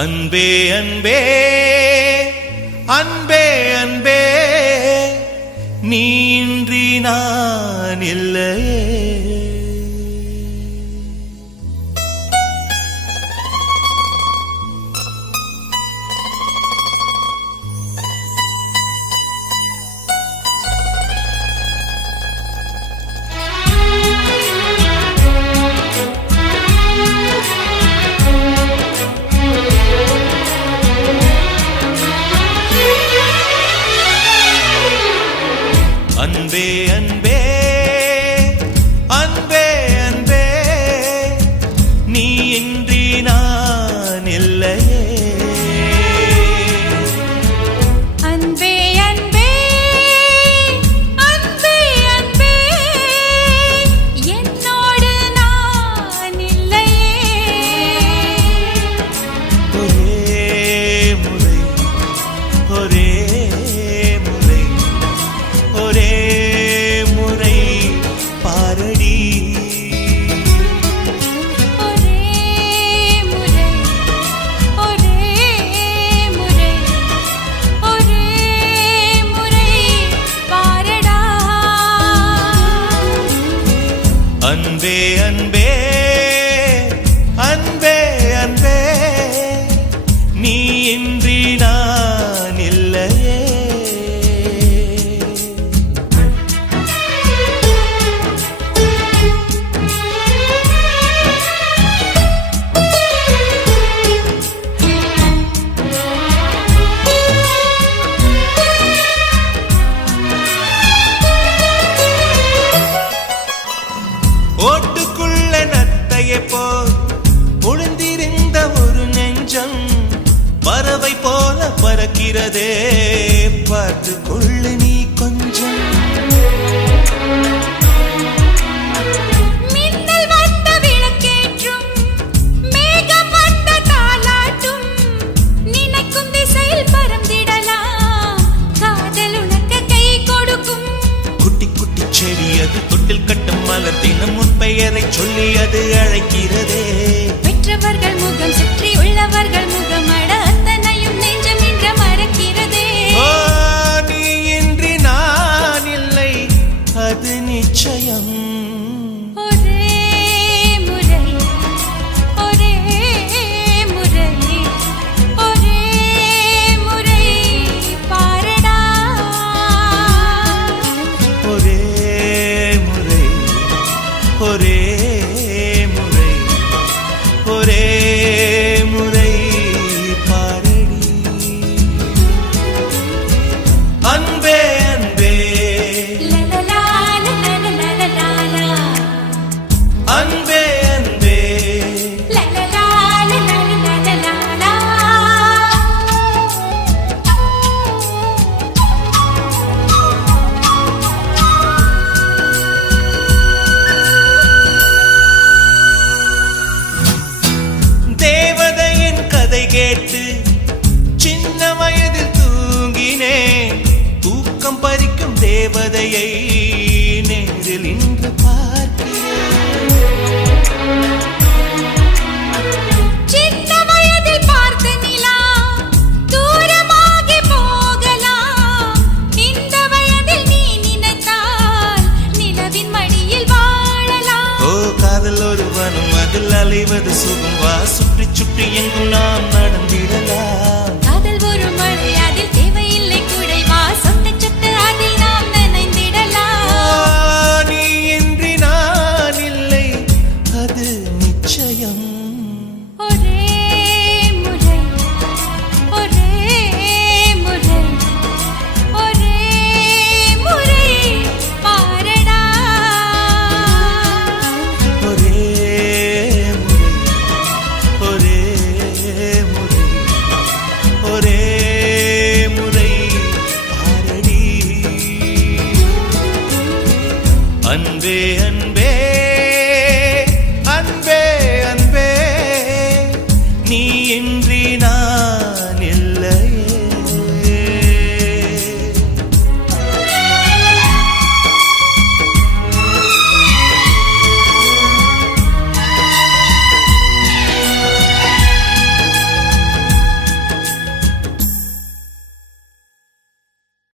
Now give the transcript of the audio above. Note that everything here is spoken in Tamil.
அன்பே அன்பே அன்பே அன்பே நீ இன்றி நான் இல்லையே. அன்பே அன்பே அன்பே அன்பே நீ இன்றி நான் இல்லையே. அன்பே அன்பே அன்பே அன்பே என்னோடு நான் இல்லையே. ஒரே முறை ஒரே முறை ஒரே முறை பாரடி. ஒரே முறை ஒரே முறை ஒரே முறை பாரடா. அன்பே அன்பே அன்பே அன்பே நீ இன்றி நான் இல்லையே. ஓட்டுக்குள்ள நத்தையை போல் ஒளிந்திருந்த ஒரு நெஞ்சம் பறவை போல பறக்கிறதே, பார்த்து கொள்ளு நீ கொஞ்சம். மின்னல் வந்த விளக்கேற்றும் மேகம் வந்த தாலாட்டும் நினைக்கும் திசையில் பறந்திடலாம். காதல் உனக்கு கை கொடுக்கும். குட்டி குட்டி செடி அது தொட்டில் கட்டும் மலர் தினம் உன் பெயரை சொல்லி அது அழைக்கிறதே. பெற்றவர்கள் முகம் சுற்றி உள்ளவர்கள் முகம் அட அத்தனையும் நெஞ்சம் என்ற மறக்கிறதே. ஓ நீ இன்றி நான் இல்லை அது நிச்சயம். ஒரே முறை ஒரே முறை ஒரே முறை பாரடா. ஒரே முறை ஒரே முறை ஒரே முறை பாரடி. அன்பே அன்பே லலலா லலலா அன்பே அன்பே லலலா லலலா. தேவதையின் கதை கேட்டு சின்ன வயதில் தூங்கினேன். தூக்கம் பறிக்கும் தேவதையை